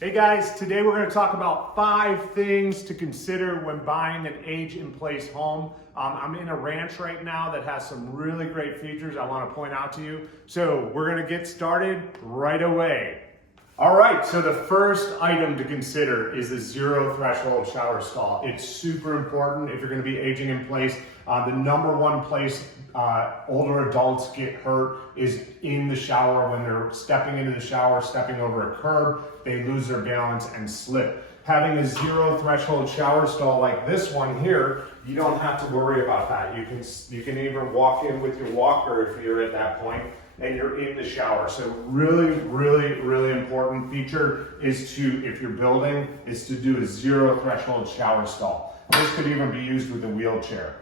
Hey guys, today we're going to talk about 5 things to consider when buying an age-in-place home. I'm in a ranch right now that has some really great features I want to point out to you. So we're going to get started right away. All right, so the first item to consider is the zero threshold shower stall. It's super important if you're going to be aging in place. The number one place older adults get hurt is in the shower when they're stepping into the shower, stepping over a curb, they lose their balance and slip. Having a zero threshold shower stall like this one here, you don't have to worry about that. You can even walk in with your walker if you're at that point and you're in the shower. So really important feature is to, if you're building, is to do a zero threshold shower stall. This could even be used with a wheelchair.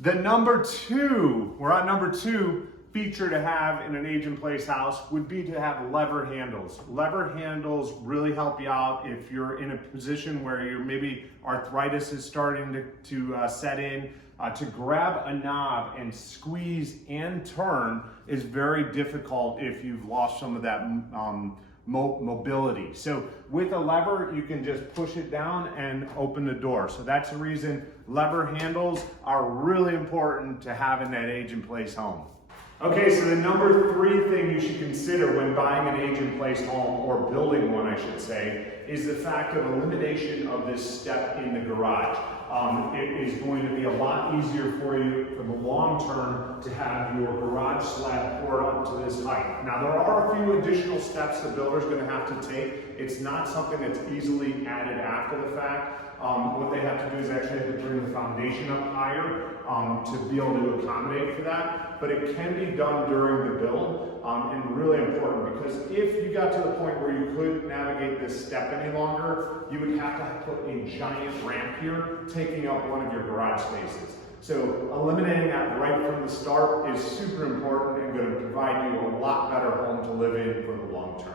The number 2 feature to have in an age-in-place house would be to have lever handles. Lever handles really help you out if you're in a position where maybe arthritis is starting to set in. To grab a knob and squeeze and turn is very difficult if you've lost some of that mobility. So with a lever, you can just push it down and open the door. So that's the reason lever handles are really important to have in that age-in-place home. Okay, so the number 3 thing you should consider when buying an age-in-place home, or building one, I should say, is the fact of elimination of this step in the garage. It is going to be a lot easier for you for the long term to have your garage slab poured up to this height. Now there are a few additional steps the builder's going to have to take. It's not something that's easily added after the fact. What they have to do is actually have to bring the foundation up higher to be able to accommodate for that. But it can be done during the build, and really important, because if you got to the point where you couldn't navigate this step any longer, you would have to put a giant ramp here, taking up one of your garage spaces. So eliminating that right from the start is super important and going to provide you a lot better home to live in for the long term.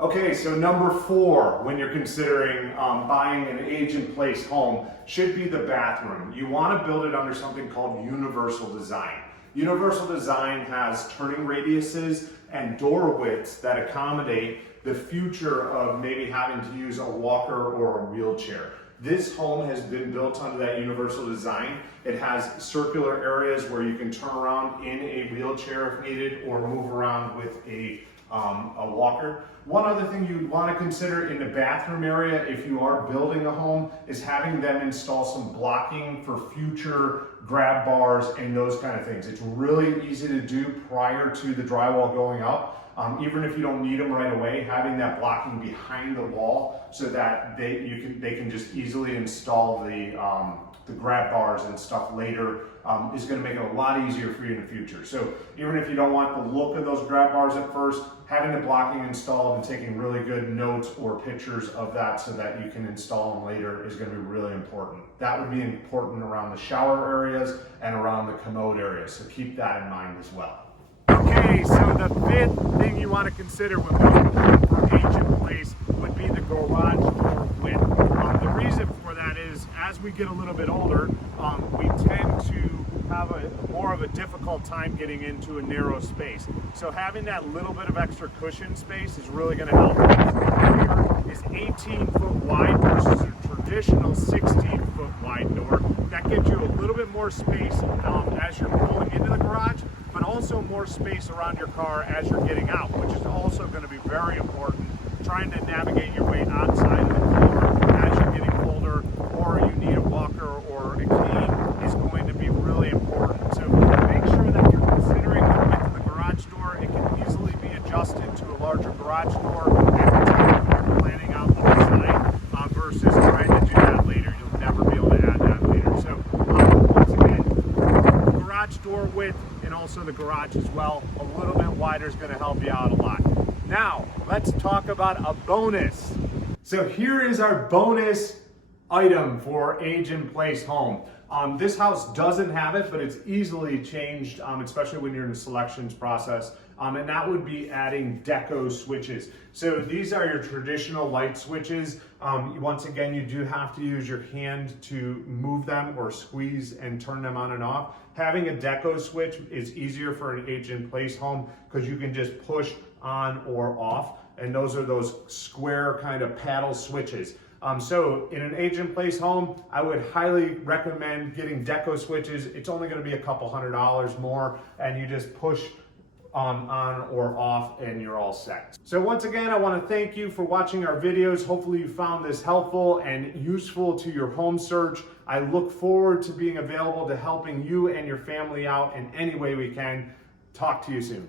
Okay, so number 4, when you're considering buying an age-in-place home, should be the bathroom. You want to build it under something called universal design. Universal design has turning radiuses and door widths that accommodate the future of maybe having to use a walker or a wheelchair. This home has been built under that universal design. It has circular areas where you can turn around in a wheelchair if needed, or move around with a walker. One other thing you'd want to consider in the bathroom area, if you are building a home, is having them install some blocking for future grab bars and those kind of things. It's really easy to do prior to the drywall going up. Even if you don't need them right away, having that blocking behind the wall so that they can just easily install the grab bars and stuff later is going to make it a lot easier for you in the future. So even if you don't want the look of those grab bars at first, having the blocking installed and taking really good notes or pictures of that so that you can install them later is going to be really important. That would be important around the shower areas and around the commode areas, so keep that in mind as well. Okay, so the 5th thing you want to consider when building a home for age-in-place would be the garage door width. The reason for that is, as we get a little bit older, we tend to have more of a difficult time getting into a narrow space. So having that little bit of extra cushion space is really going to help. Here is 18 foot wide versus a traditional 16 foot wide door. That gives you a little bit more space as you're pulling into the garage, but also more space around your car as you're getting out, which is also going to be very important. Trying to navigate your way outside of the car as you're getting older, or you need a walker or a cane, is going to be really important. So make sure that you're considering the width of the garage door. It can easily be adjusted to a larger garage door at the time you're planning out the design versus trying to do that later. You'll never be able to add that later. So once again, garage door width and also the garage as well, a little bit wider is going to help you out a lot. Now, let's talk about a bonus. So here is our bonus item for age-in-place home. This house doesn't have it, but it's easily changed, especially when you're in the selections process. And that would be adding Deco switches. So these are your traditional light switches. Once again, you do have to use your hand to move them or squeeze and turn them on and off. Having a Deco switch is easier for an age-in-place home because you can just push on or off. and those are those square kind of paddle switches. So in an age-in-place home, I would highly recommend getting Deco Switches. It's only going to be a couple $100 more, and you just push on or off and you're all set. So once again, I want to thank you for watching our videos. Hopefully you found this helpful and useful to your home search. I look forward to being available to helping you and your family out in any way we can. Talk to you soon.